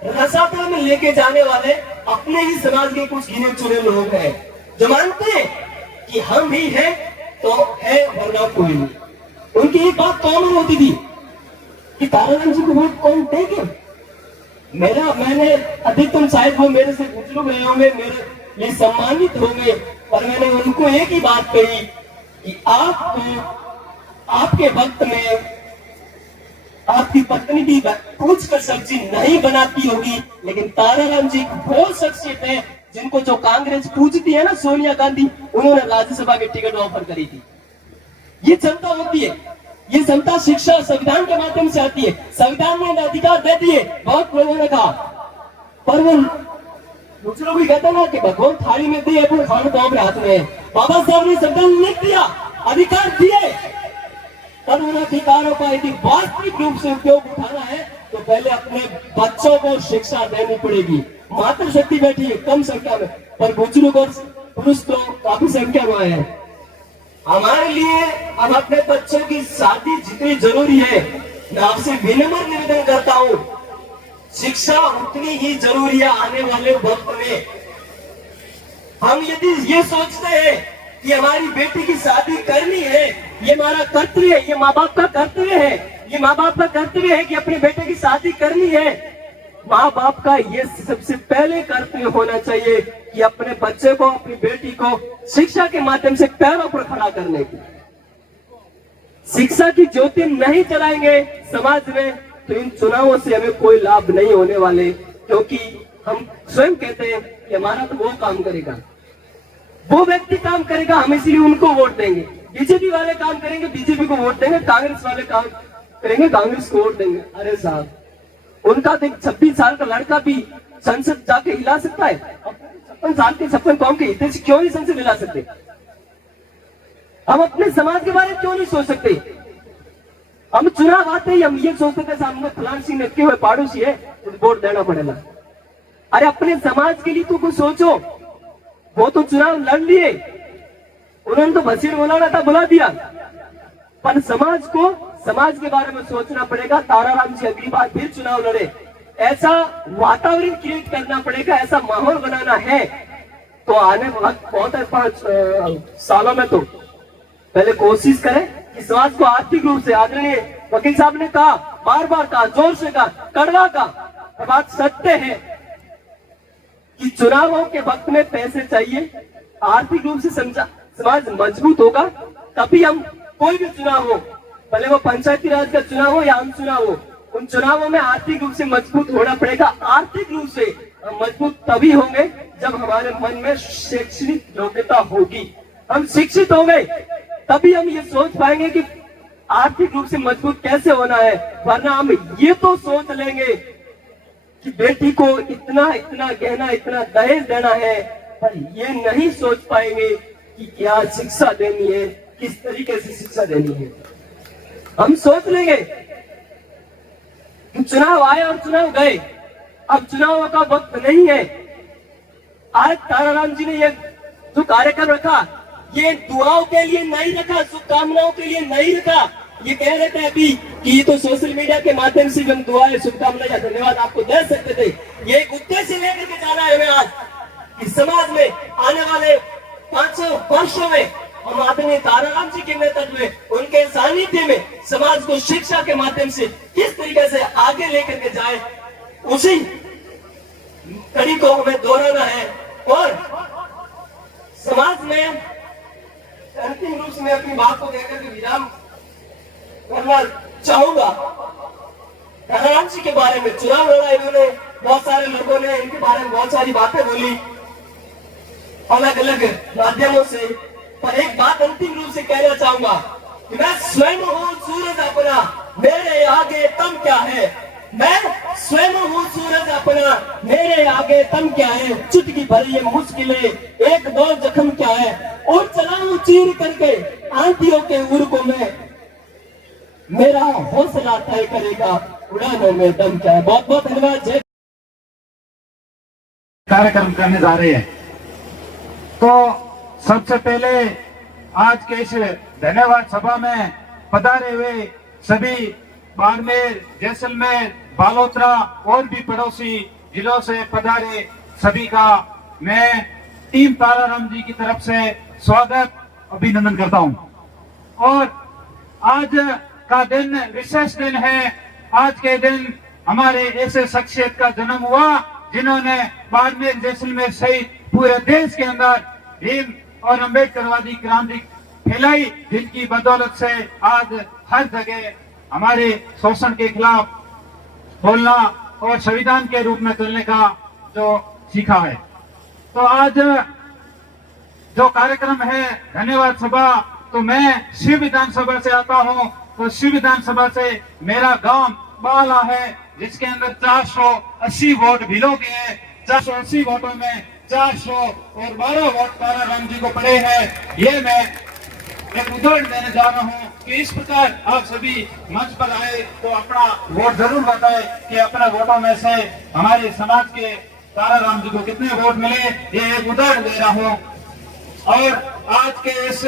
रसातल में लेके जाने वाले अपने ही समाज के कुछ गिने चुने लोग हैं जो मानते हैं कि हम ही हैं तो है, वरना कोई नहीं। उनकी एक बात कॉमन होती थी कि ताराराम जी को वोट कौन देंगे। मैंने अधिकतम शायद वो मेरे से बुजुर्ग रहे होंगे, मेरे लिए सम्मानित होंगे, और मैंने उनको एक ही बात कही कि आपके वक्त में आपकी पत्नी भी पूछ कर सब्जी नहीं बनाती होगी, लेकिन ताराराम जी वो शख्सियत है जिनको जो कांग्रेस पूछती है ना, सोनिया गांधी, उन्होंने राज्यसभा की टिकट ऑफर करी थी। ये क्षमता होती है, ये क्षमता शिक्षा संविधान के माध्यम से आती है। संविधान ने अधिकार दे दिए, बहुत लोगों ने कहा, पर वो दूसरों को कहते ना कि भगवान थाली में दिए, अपने खाने तो अपने हाथ में है। बाबा साहब ने संविधान लिख दिया, अधिकार दिए, पर उन अधिकारों का यदि वास्तविक रूप से उपयोग उठाना है तो पहले अपने बच्चों को शिक्षा देनी पड़ेगी। मातृशक्ति बैठी है कम संख्या में, पर बुजुर्ग और पुरुष तो काफी संख्या में है। हमारे लिए अब अपने बच्चों की शादी जितनी जरूरी है, मैं आपसे विनम्र निवेदन करता हूँ, शिक्षा उतनी ही जरूरी है आने वाले वक्त में। हम यदि ये सोचते हैं कि हमारी बेटी की शादी करनी है, ये हमारा कर्तव्य है, ये माँ बाप का कर्तव्य है, ये माँ बाप का कर्तव्य है कि अपने बेटे की शादी करनी है। माँ बाप का ये सबसे पहले कर्तव्य होना चाहिए कि अपने बच्चे को, अपनी बेटी को शिक्षा के माध्यम से पैरों पर खड़ा करने की। शिक्षा की ज्योति नहीं जलाएंगे समाज में तो इन चुनावों से हमें कोई लाभ नहीं होने वाले, क्योंकि हम स्वयं कहते हैं कि हमारा तो वो काम करेगा, वो व्यक्ति काम करेगा, हम इसलिए उनको वोट देंगे। बीजेपी वाले काम करेंगे, बीजेपी को वोट देंगे, कांग्रेस वाले काम करेंगे, कांग्रेस को वोट देंगे। अरे साहब, उनका तो 26 साल का लड़का भी संसद जाके हिला सकता है, 56 साल के 56 कौम के हित से क्यों नहीं संसद हिला सकते? हम अपने समाज के बारे में क्यों नहीं सोच सकते? हम चुनाव आते ही हम ये सोचते थे सामने फलान सिंह रखे हुए पड़ोसी है, वोट देना पड़ेगा। अरे अपने समाज के लिए तो कुछ सोचो। वो तो चुनाव लड़ लिए, उन्होंने तो बशीर मौलाना था बुला दिया, पर समाज को, समाज के बारे में सोचना पड़ेगा। ताराराम जी अगली बार फिर चुनाव लड़े, ऐसा वातावरण क्रिएट करना पड़ेगा, ऐसा माहौल बनाना है। तो आने वक्त बहुत है 5 सालों में तो पहले कोशिश करें कि समाज को आर्थिक रूप से, आदरणीय वकील साहब ने कहा, बार बार कहा, जोर से कहा, कड़वा कहा, बात सत्य है कि चुनावों के वक्त में पैसे चाहिए, आर्थिक रूप से समाज मजबूत होगा तभी हम कोई भी चुनाव हो, भले वो पंचायती राज का चुनाव हो या आम चुनाव हो, उन चुनावों में आर्थिक रूप से मजबूत होना पड़ेगा। आर्थिक रूप से हम मजबूत तभी होंगे जब हमारे मन में शैक्षणिक योग्यता होगी। हम शिक्षित होंगे तभी हम ये सोच पाएंगे कि आर्थिक रूप से मजबूत कैसे होना है, वरना हम ये तो सोच लेंगे कि बेटी को इतना इतना गहना, इतना दहेज देना है, पर ये नहीं सोच पाएंगे कि क्या शिक्षा देनी है, किस तरीके से शिक्षा देनी है। हम सोच लेंगे कि चुनाव आए और चुनाव गए, अब चुनाव का वक्त नहीं है। आज ताराराम जी ने ये जो कार्यक्रम रखा, ये दुआओं के लिए नहीं रखा, शुभकामनाओं के लिए नहीं रखा। ये कह रहे थे अभी कि ये तो सोशल मीडिया के माध्यम से हम दुआएं, शुभकामनाएं या धन्यवाद आपको दे सकते थे। ये एक उद्देश्य लेकर के जाना है हमें आज कि समाज में आने वाले 500 वर्षों में हम आदरणीय ताराराम जी के नेतृत्व में, उनके सानिध्य में समाज को शिक्षा के माध्यम से किस तरीके से आगे लेकर के जाए, उसी कड़ी को हमें दोहराना है। और समाज में अंतिम रूप से मैं अपनी बात को देकर के विराम करना चाहूंगा। ताराराम जी के बारे में चुनाव लड़ा इन्होंने, बहुत सारे लोगों ने इनके बारे में बहुत सारी बातें बोली अलग अलग माध्यमों से, पर एक बात अंतिम रूप से कहना चाहूंगा कि मैं स्वयं हूँ सूरज अपना, मेरे आगे तुम क्या है। मैं स्वयं हूँ सूरज अपना, मेरे आगे तुम क्या है। चुटकी भरी ये मुश्किलें, एक दो जख्म क्या है। और चलाऊं चीर करके आंधियों के उर को मैं, मेरा हौसला तय करेगा उड़ानों में दम क्या है। बहुत बहुत धन्यवाद। जय। कार्यक्रम करने जा रहे हैं, तो सबसे पहले आज के इस धन्यवाद सभा में पधारे हुए सभी बाड़मेर, जैसलमेर, बालोतरा और भी पड़ोसी जिलों से पधारे सभी का मैं टीम ताराराम जी की तरफ से स्वागत अभिनंदन करता हूं। और आज का दिन विशेष दिन है। आज के दिन हमारे ऐसे शख्सियत का जन्म हुआ जिन्होंने बाड़मेर, जैसलमेर सहित पूरे देश के अंदर भीम और अम्बेडकरवादी क्रांति फैलाई, जिनकी बदौलत से आज हर जगह हमारे शोषण के खिलाफ बोलना और संविधान के रूप में चलने का जो सीखा है। तो आज जो कार्यक्रम है धन्यवाद सभा, तो मैं शिव विधानसभा से आता हूं। तो शिव विधानसभा से मेरा गांव बाला है, जिसके अंदर 480 वोट भिलो के हैं। 480 वोटों में 412 वोट ताराराम जी को पड़े हैं। ये मैं एक उदाहरण देने जा रहा हूँ कि इस प्रकार आप सभी मंच पर आए तो अपना वोट जरूर बताएं कि अपने वोटों में से हमारे समाज के ताराराम जी को कितने वोट मिले। ये एक उदाहरण दे रहा हूँ। और आज के इस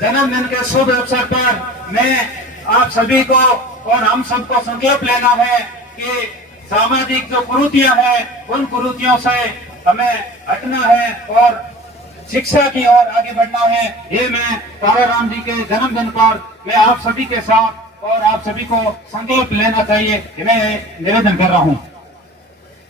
जन्मदिन के शुभ अवसर पर मैं आप सभी को और हम सबको संकल्प लेना है कि सामाजिक जो कुरीतियां हैं उन कुरीतियों से हमें हटना है और शिक्षा की ओर आगे बढ़ना है। ये मैं ताराराम जी के जन्मदिन पर मैं आप सभी के साथ और आप सभी को संकल्प लेना चाहिए, मैं निवेदन कर रहा हूँ।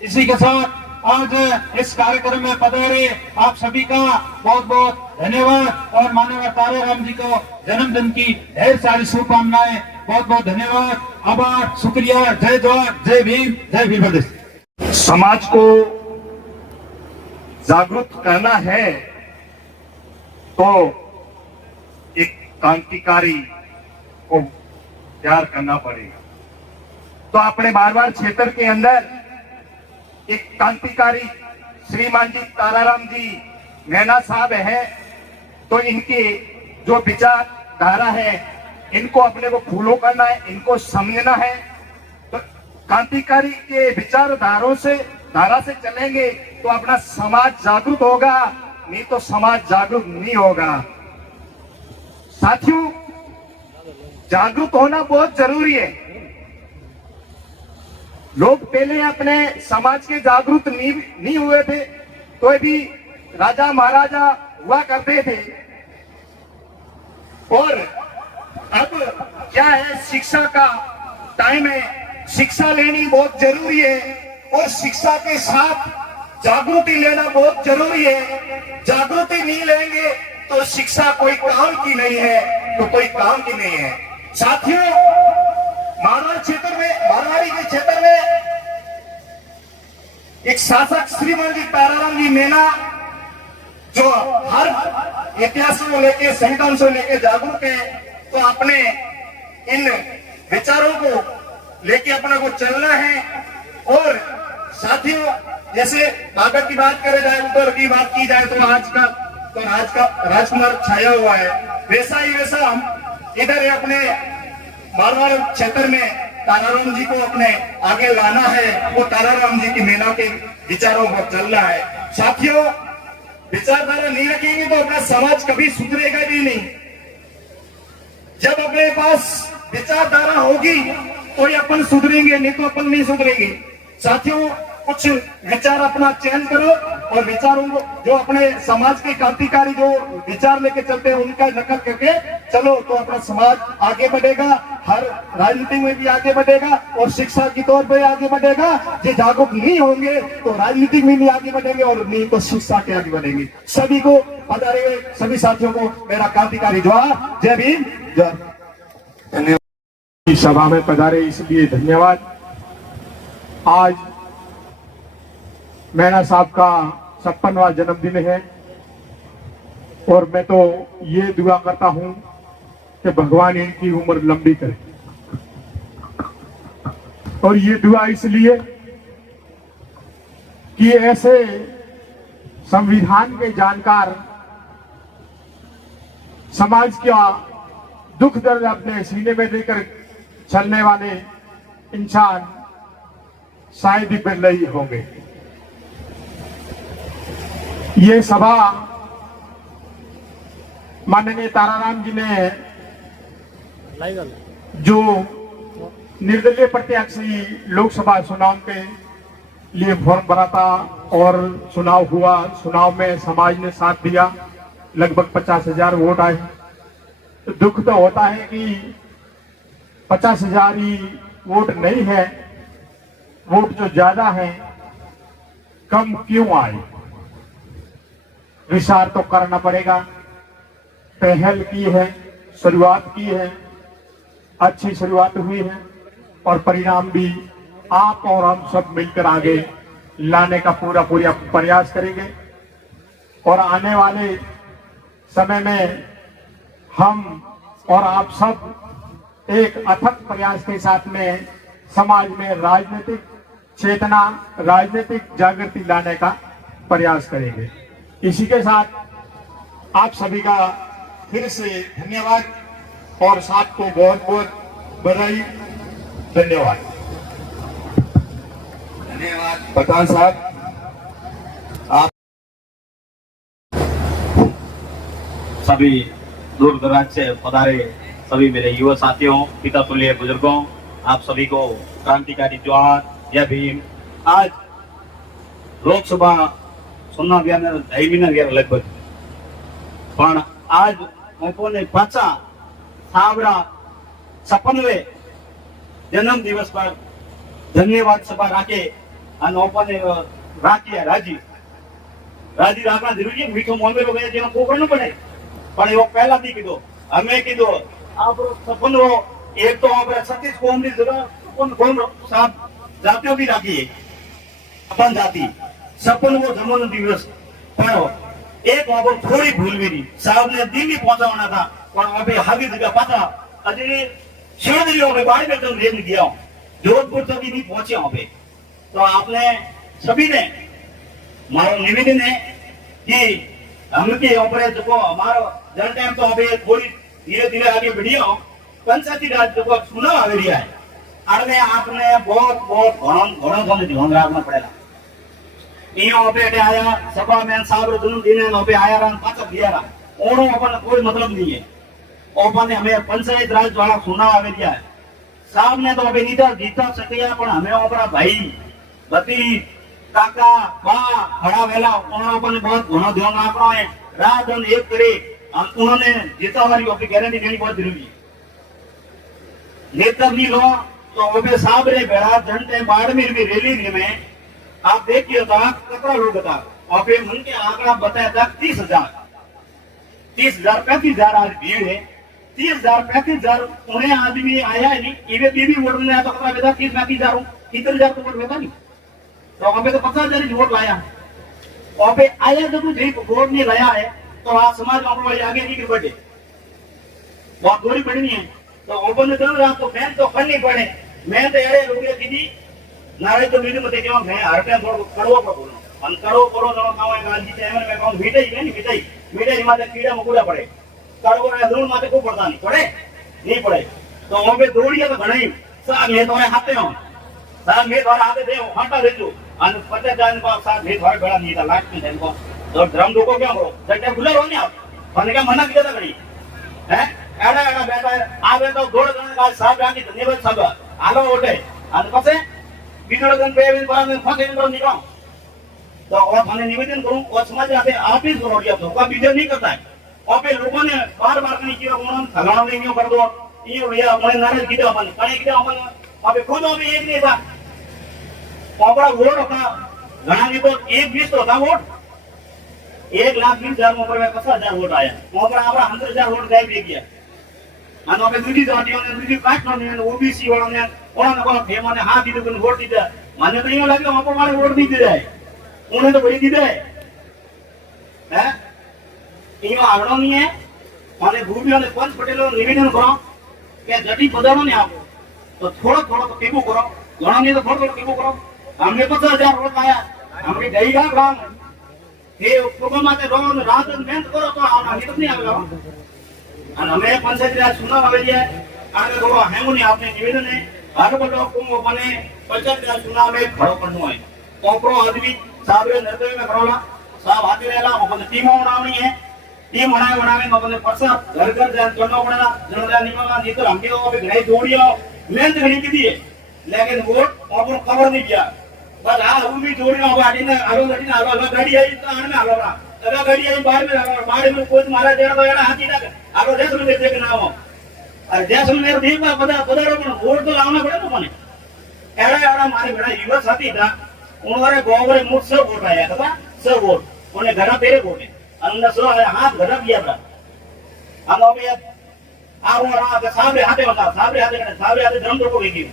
इसी के साथ आज इस कार्यक्रम में पधारे आप सभी का बहुत बहुत धन्यवाद और माननीय ताराराम जी को जन्मदिन की ढेर सारी शुभकामनाएं। बहुत बहुत धन्यवाद, आभार, शुक्रिया। जय जवान, जय भीम, जय भीम प्रदेश। समाज को जागरूक करना है तो एक क्रांतिकारी को तैयार करना पड़ेगा। तो अपने बार क्षेत्र के अंदर एक क्रांतिकारी श्रीमान जी ताराराम जी नैना साहब हैं, तो इनकी जो विचारधारा है इनको अपने को फॉलो करना है, इनको समझना है। तो क्रांतिकारी के विचारधारों से धारा से चलेंगे तो अपना समाज जागरूक होगा, नहीं तो समाज जागरूक नहीं होगा। साथियों, जागरूक होना बहुत जरूरी है। लोग पहले अपने समाज के जागरूक नहीं हुए थे, तो भी राजा महाराजा हुआ करते थे। और अब क्या है, शिक्षा का टाइम है, शिक्षा लेनी बहुत जरूरी है और शिक्षा के साथ जागृति लेना बहुत जरूरी है। जागृति नहीं लेंगे तो शिक्षा कोई काम की नहीं है, तो कोई काम की नहीं है। साथियों, मारवाड़ क्षेत्र में, मारवाड़ी के क्षेत्र में एक शासक श्रीमान जी ताराराम जी नैना जो हर इतिहास को लेके, संविधान से लेके जागरूक है, तो अपने इन विचारों को लेके अपने को चलना है। और साथियों, जैसे बाबर की बात करे जाए, उधर की बात की जाए तो आज का राजकुमार छाया हुआ है, वैसा ही वैसा हम इधर अपने मारवाड़ क्षेत्र में ताराराम जी को अपने आगे लाना है। वो ताराराम जी की नैना के विचारों पर चलना है। साथियों, विचारधारा नहीं रखेंगे तो अपना समाज कभी सुधरेगा भी नहीं। जब अपने पास विचारधारा होगी तो ही अपन सुधरेंगे, नहीं तो अपन नहीं सुधरेंगे। साथियों, कुछ विचार अपना चयन करो और विचारों को, जो अपने समाज के क्रांतिकारी जो विचार लेके चलते हैं उनका नकल करके चलो, तो अपना समाज आगे बढ़ेगा, हर राजनीति में भी आगे बढ़ेगा और शिक्षा की तौर पर आगे बढ़ेगा। जो जागरूक नहीं होंगे तो राजनीति में नहीं आगे बढ़ेंगे और नहीं तो शिक्षा के आगे बढ़ेंगे। सभी को पधारे हुए सभी साथियों को मेरा क्रांतिकारी जोहार। जय भीम, जय। धन्यवाद। सभा में पधारे इसलिए धन्यवाद। आज नैना साहब का 56वां जन्मदिन है और मैं तो ये दुआ करता हूं कि भगवान इनकी उम्र लंबी करे। और ये दुआ इसलिए कि ऐसे संविधान के जानकार, समाज का दुख दर्द अपने सीने में लेकर चलने वाले इंसान शायद ही बिरले ही होंगे। ये सभा माननीय ताराराम जी ने जो निर्दलीय प्रत्याशी लोकसभा चुनाव के लिए फॉर्म भरा था और चुनाव हुआ, चुनाव में समाज ने साथ दिया, लगभग 50,000 वोट आए। दुख तो होता है कि 50,000 ही वोट नहीं है, वोट जो ज्यादा है कम क्यों आए, विचार तो करना पड़ेगा। पहल की है, शुरुआत की है, अच्छी शुरुआत हुई है और परिणाम भी आप और हम सब मिलकर आगे लाने का पूरा प्रयास करेंगे। और आने वाले समय में हम और आप सब एक अथक प्रयास के साथ में समाज में राजनीतिक चेतना, राजनीतिक जागृति लाने का प्रयास करेंगे। इसी के साथ आप सभी का फिर से धन्यवाद और साथ को बहुत बहुत बधाई। धन्यवाद। धन्यवाद प्रधान साहब। आप सभी दूर दराज से पधारे सभी मेरे युवा साथियों, पिता तुल्य बुजुर्गों, आप सभी को क्रांतिकारी जोहार, जय भीम। आज लोकसभा चुनाव अभियान 2.5 महीना गया लगभग, પણ આજ લોકોને પાછા સાવરા 56 જન્મ દિવસ પર ધન્યવાદ સભા રાખે અને લોકોને રાખીએ રાજી રાખવા જરૂરી મીઠો મોંઘેલો ગયા જેનો કોકર ન પડે પણ એવો પહેલાથી કીધો અમે કીધું આપણો સપનો એક તો આપણે 36 કોમની કોમ સાહેબ જાતિઓ બી રાખીએ अपन जाति सपन वो जन्म दिवस पर एक वहां पर थोड़ी भूल मेरी साहब ने दिल्ली पहुंचाना था और वहां पे हावी जगह पता अजय शिवदरी हो गए बाड़ी में तुम रेल गया जोधपुर तक ही नहीं पहुंचे वहां पे तो आपने सभी ने हमारा निवेदन है कि हम के ऊपर जो हमारा जन टाइम तो अभी थोड़ी धीरे धीरे आगे बढ़िया पंचायती राज जो चुनाव आ रहा है अरे आपने बहुत बहुत घणो घणो ध्यान रखना पड़ेगा यहाँ पे आया सभा में साहब जन्मदिन है पे आया रहा पाचा दिया रहा ओनो अपन कोई मतलब नहीं है अपन हमें पंचायत राज वाला चुनाव आ गया है साहब ने तो अभी नीता जीता सकिया पर हमें अपना भाई बती काका बा खड़ा वेला अपन बहुत घणो ध्यान रखना है रात दिन एक करे उन्होंने जीता वाली अपनी गारंटी देनी बहुत जरूरी है नेतृत्व लो तो अबे साहब रे बेड़ा जनते बाड़मेर में रैली में आप देखिए था कितना लोग था अबे मन के आंकड़ा बताया था 30,000 35,000 आज भीड़ है 30,000 35,000 उन्हें आदमी आया है नहीं इवे बीबी वोट में तो कितना बेटा 30,000 कितने तो वोट बेटा नहीं तो अबे तो 50,000 वोट लाया अबे आया तो कुछ वोट नहीं लाया है तो आज समाज में आगे नहीं बढ़े बहुत दूरी बढ़नी है तो ओपन ने जरूर आपको मैं तो करनी पड़े मैं तो यार लोग दीदी नारे तो वीडियो में देखो मैं हर टाइम थोड़ा कड़वा पर बोलूं अन कड़ो करो न कावे गांधी चैनल में कहूं मिठाई नहीं मिठाई माते कीड़ा मकोड़ा पड़े कड़वो रे धूल माते को पड़ता नहीं पड़े तो वहां पे दौड़िया तो घणी सा मैं तोरे हाथे हूं सा मैं तोरे हाथे दे हटा देजो अन 50,000 को साथ में थोड़ा बड़ा नहीं था लास्ट में इनको तो ड्रम लोगों क्या करो जगह खुला हो नहीं आप मैंने क्या मना किया था घणी हैं एड़ा बेटा आवे तो दौड़ का साहब आके धन्यवाद सब आलो ओटे अन पछे बीजो दिन पे दिन पर में फसे तो निकाल तो और थाने निवेदन करूं और समाज आते आप ही करो दिया तो का बीजो नहीं करता है और पे लोगों ने बार-बार कहीं किया उन्होंने थलाना नहीं कर दो ये भैया हमारे नारे किया अपन कहीं किया अपन अबे खुद अभी एक नहीं था पापड़ा वोट होता घना की तो 120 तो था वोट 1,20,000 ऊपर में 50,000 वोट आया वहां पर आपरा 100,000 वोट गायब ले गया અને આપણે દૂધી જાતિઓને દૂધી કાસ્ટને ઓબીસી વાળાને કોણ કોણ ફેમને હા દીધું કે વોટ દીધા મને તો એવું લાગ્યું આપો મારે વોટ દીધી જાય ઉને તો ભરી દીધા હે એનો આવડો નહીં હે અને ભૂમિઓને પંચ પટેલો નિવેદન કરો કે જટી પધારો ને આપો તો થોડો થોડો તો ટેકો કરો ઘણા નહીં તો થોડો થોડો ટેકો કરો हमने 50,000 वोट आया हमने गई का काम ये प्रोग्राम आते रोज रात दिन मेहनत करो तो आना नहीं तो नहीं आवेगा અને અમે પંચાયત રાજ ચુનાવ આવી ગયા આને થોડો હેમુની આપને નિવેદન है हर बड़ो को बने पंचायत राज चुनाव में खड़ो करनो है कोपरो आदमी साबरे निर्दय में करोला साहब हाथी रहला अपन टीम बनावनी है टीम बनावे अपन परसा घर घर जान करना पड़ेगा जनता निकलना नहीं तो हमके को भी घरे जोड़ियो मेहनत घणी की दी लेकिन वोट अपन खबर नहीं किया बस हां वो भी जोड़ियो गाड़ी ने आलो गाड़ी आई तो आने में आलो अगर गाड़ी आई बाहर में कोई मारा देना तो यार हाथी ना आलो देश में देख ना हो और देश में मेरे देख पता पण वोट तो लावना पड़े तो मने एड़ा मारे बड़ा युवा साथी था उन्होंने गोवरे मुझ से वोट आया था सब वोट उन्हें घर तेरे वोट है अंदर सो हाथ घर किया था हम अब ये आरो रहा के सामने हाथे धर्म को गई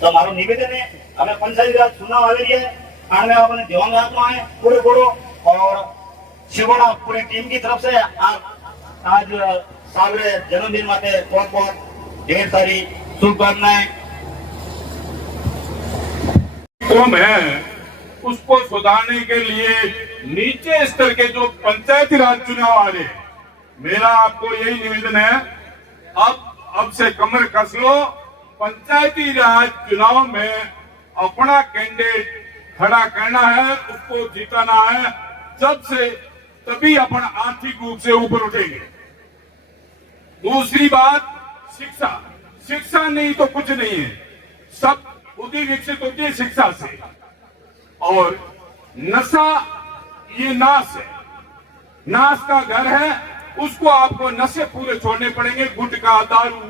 तो हमारा निवेदन है हमें पंचायत राज चुनाव आ रही है आने अपने ध्यान रखना है पूरे और शिवड़ा पूरी टीम की तरफ से आज सावरे जन्मदिन माते बहुत बहुत ढेर सारी शुभकामनाएं कौन है उसको सुधारने के लिए नीचे स्तर के जो पंचायती राज चुनाव आ रहे मेरा आपको यही निवेदन है अब से कमर कस लो पंचायती राज चुनाव में अपना कैंडिडेट खड़ा करना है उसको जिताना है जब से तभी अपन आर्थिक रूप से ऊपर उठेंगे। दूसरी बात शिक्षा नहीं तो कुछ नहीं है सब बुद्धि विकसित होती है शिक्षा से और नशा ये नाश है नाश का घर है, उसको आपको नशे पूरे छोड़ने पड़ेंगे। गुटखा, दारू,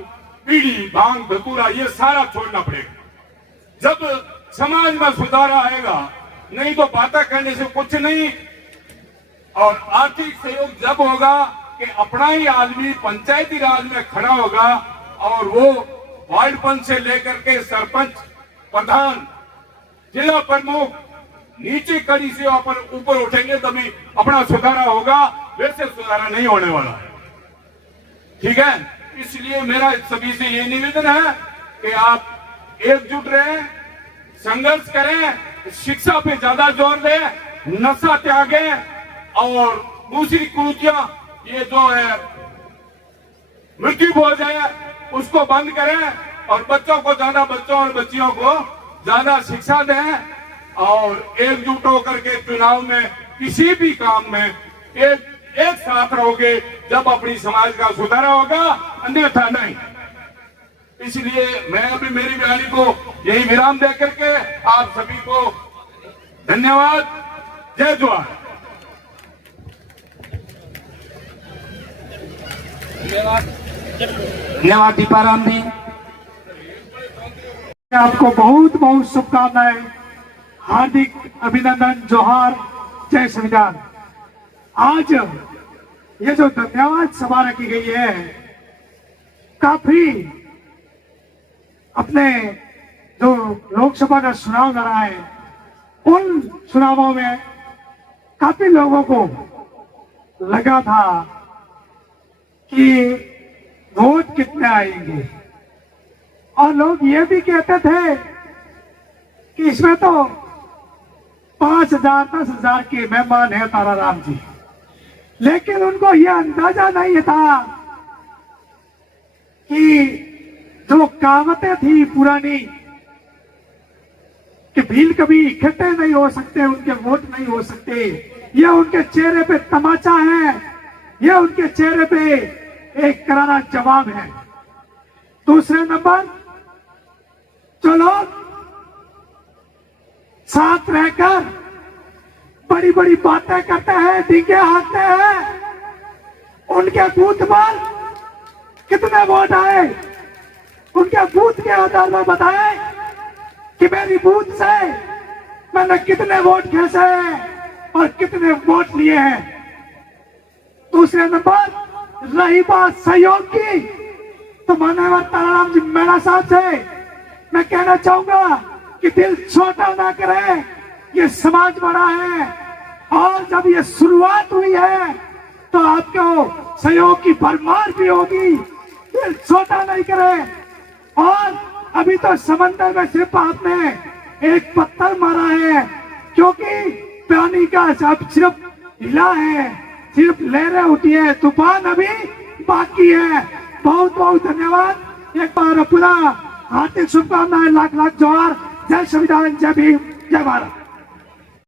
बीड़ी, भांग, धतूरा, ये सारा छोड़ना पड़ेगा। जब समाज में सुधार आएगा, नहीं तो बातें करने से कुछ नहीं। और आर्थिक सहयोग जब होगा कि अपना ही आदमी पंचायती राज में खड़ा होगा और वो वार्ड पंच से लेकर के सरपंच, प्रधान, जिला प्रमुख, नीचे कड़ी से ऊपर उठेंगे तभी अपना सुधारा होगा, वैसे सुधारा नहीं होने वाला है। ठीक है, इसलिए मेरा सभी से ये निवेदन है कि आप एकजुट रहें, संघर्ष करें, शिक्षा पे ज्यादा जोर दें, नशा त्यागें और दूसरी कुरीतियां, ये जो है मृत्यु भोज है, उसको बंद करें और बच्चों और बच्चियों को ज्यादा शिक्षा दें और एकजुट होकर के चुनाव में किसी भी काम में एक साथ रहोगे जब अपनी समाज का सुधारा होगा, अन्यथा नहीं। इसलिए मैं अभी मेरी बयानी को यही विराम दे करके आप सभी को धन्यवाद। जय जवाहर। धन्यवाद दीपाराम जी। आपको बहुत बहुत शुभकामनाएं, हार्दिक अभिनंदन, जोहार, जय संविधान। आज ये जो धन्यवाद सभा रखी गई है, काफी अपने जो लोकसभा का चुनाव लड़ा है, उन चुनावों में काफी लोगों को लगा था कि वोट कितने आएंगे, और लोग ये भी कहते थे कि इसमें तो 5,000 10,000 के मेहमान है ताराराम जी। लेकिन उनको यह अंदाजा नहीं था कि जो कहावतें थी पुरानी कि भील कभी इकट्ठे नहीं हो सकते, उनके वोट नहीं हो सकते, यह उनके चेहरे पे तमाचा है, यह उनके चेहरे पे एक करारा जवाब है। दूसरे नंबर, जो लोग साथ रहकर बड़ी बड़ी बातें करते हैं, डींगे हाथते हैं, उनके बूथ पर कितने वोट आए, उनके बूथ के आधार पर बताएं कि मेरी बूथ से मैंने कितने वोट खेसे हैं और कितने वोट लिए हैं। दूसरे नंबर, रही बात सहयोग की, तो माननीय ताराराम जी मीणा साहब से मैं कहना चाहूंगा कि दिल छोटा ना करें, ये समाज बड़ा है और जब ये शुरुआत हुई है तो आपको सहयोग की भरमार भी होगी। दिल छोटा नहीं करें। और अभी तो समंदर में सिर्फ आपने एक पत्थर मारा है, क्योंकि पानी का सब सिर्फ हिला है, सिर्फ लहरें उठी है, तूफान अभी बाकी है। बहुत बहुत धन्यवाद। एक बार अपना हार्दिक शुभकामनाएं, लाख लाख जोहार। जय संविधान, जय भीम, जय भारत।